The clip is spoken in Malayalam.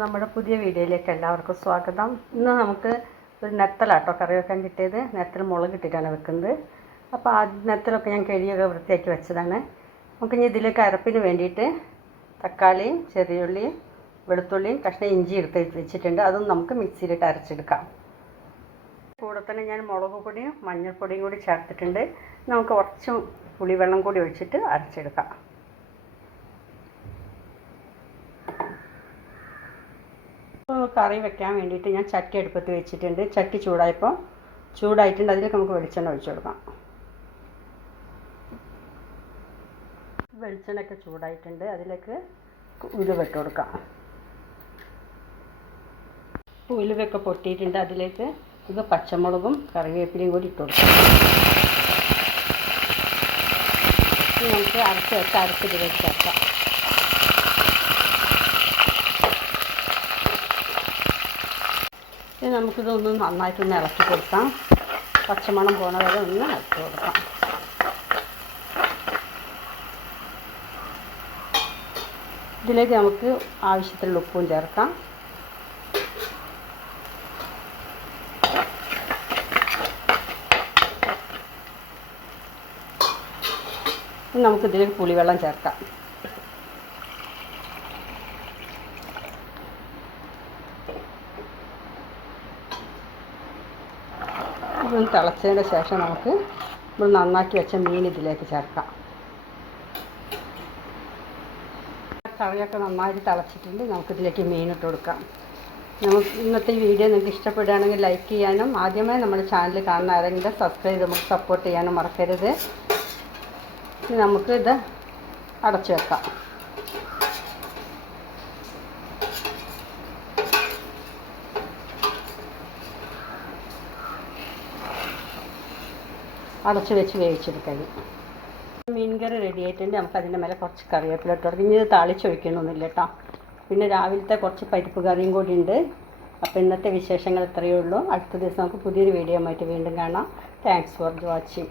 നമ്മുടെ പുതിയ വീഡിയോയിലേക്ക് എല്ലാവർക്കും സ്വാഗതം. ഇന്ന് നമുക്ക് ഒരു നെത്തലാട്ടോ കറി വെക്കാൻ കിട്ടിയത്. നെത്തൽ മുളക് ഇട്ടിട്ടാണ് വെക്കുന്നത്. അപ്പോൾ ആ നെത്തലൊക്കെ ഞാൻ കഴുകിയൊക്കെ വൃത്തിയാക്കി വെച്ചതാണ്. നമുക്ക് ഇനി ഇതിലേക്ക് അരപ്പിന് വേണ്ടിയിട്ട് തക്കാളിയും ചെറിയുള്ളിയും വെളുത്തുള്ളിയും കഷ്ണം ഇഞ്ചി എടുത്ത് വെച്ചിട്ടുണ്ട്. അതും നമുക്ക് മിക്സിയിലിട്ട് അരച്ചെടുക്കാം. കൂടെ തന്നെ ഞാൻ മുളക് പൊടിയും മഞ്ഞൾപ്പൊടിയും കൂടി ചേർത്തിട്ടുണ്ട്. നമുക്ക് കുറച്ച് പുളിവെള്ളം കൂടി ഒഴിച്ചിട്ട് അരച്ചെടുക്കാം. കറി വെക്കാൻ വേണ്ടിയിട്ട് ഞാൻ ചട്ടി അടുപ്പത്ത് വെച്ചിട്ടുണ്ട്. ചട്ടി ചൂടായപ്പോൾ ചൂടായിട്ടുണ്ട്. അതിലേക്ക് നമുക്ക് വെളിച്ചെണ്ണ ഒഴിച്ചു കൊടുക്കാം. വെളിച്ചെണ്ണയൊക്കെ ചൂടായിട്ടുണ്ട്. അതിലേക്ക് ഉലുവ ഇട്ട് കൊടുക്കാം. ഉലുവൊക്കെ പൊട്ടിയിട്ടുണ്ട്. അതിലേക്ക് ഇത് പച്ചമുളകും കറിവേപ്പിലയും കൂടി ഇട്ട് കൊടുക്കാം. നമുക്ക് അരച്ച് വെച്ച് അരച്ചിട്ട് ഇതിലേക്ക് ഇനി നമുക്കിതൊന്ന് നന്നായിട്ടൊന്ന് ഇളക്കി കൊടുക്കാം. പച്ചമണം പോണ വരെ ഒന്ന് ഇളക്കി കൊടുക്കാം. ഇതിലേക്ക് നമുക്ക് ആവശ്യത്തിനുള്ള ഉപ്പും ചേർക്കാം. നമുക്കിതിലേക്ക് പുളിവെള്ളം ചേർക്കാം. ഇതൊന്ന് തിളച്ചതിന് ശേഷം നമുക്ക് നമ്മൾ നന്നാക്കി വെച്ച മീൻ ഇതിലേക്ക് ചേർക്കാം. കറിയൊക്കെ നന്നായിട്ട് തിളച്ചിട്ടുണ്ട്. നമുക്കിതിലേക്ക് മീൻ ഇട്ട് കൊടുക്കാം. നമുക്ക് ഇന്നത്തെ ഈ വീഡിയോ നിങ്ങൾക്ക് ഇഷ്ടപ്പെടുകയാണെങ്കിൽ ലൈക്ക് ചെയ്യാനും ആദ്യമായി നമ്മുടെ ചാനൽ കാണുന്ന ആരെങ്കിലും സബ്സ്ക്രൈബ് ചെയ്ത് നമുക്ക് സപ്പോർട്ട് ചെയ്യാനും മറക്കരുത്. നമുക്ക് ഇത് അടച്ചു വെക്കാം. അടച്ച് വെച്ച് വേവിച്ചെടുക്കാൻ മീൻ കറി റെഡി ആയിട്ടുണ്ട്. നമുക്ക് അതിന്റെ മേലെ കുറച്ച് കറിവേപ്പില ഇട്ട് ഇനി ഇത് താളിച്ചൊഴിക്കണമെന്നില്ല കേട്ടോ. പിന്നെ രാവിലത്തെ കുറച്ച് പരിപ്പ് കറിയും കൂടി ഉണ്ട്. അപ്പോൾ ഇന്നത്തെ വിശേഷങ്ങൾ ഇത്രയേ ഉള്ളൂ. അടുത്ത ദിവസം നമുക്ക് പുതിയൊരു വീഡിയോ ആയിട്ട് വീണ്ടും കാണാം. Thanks for watching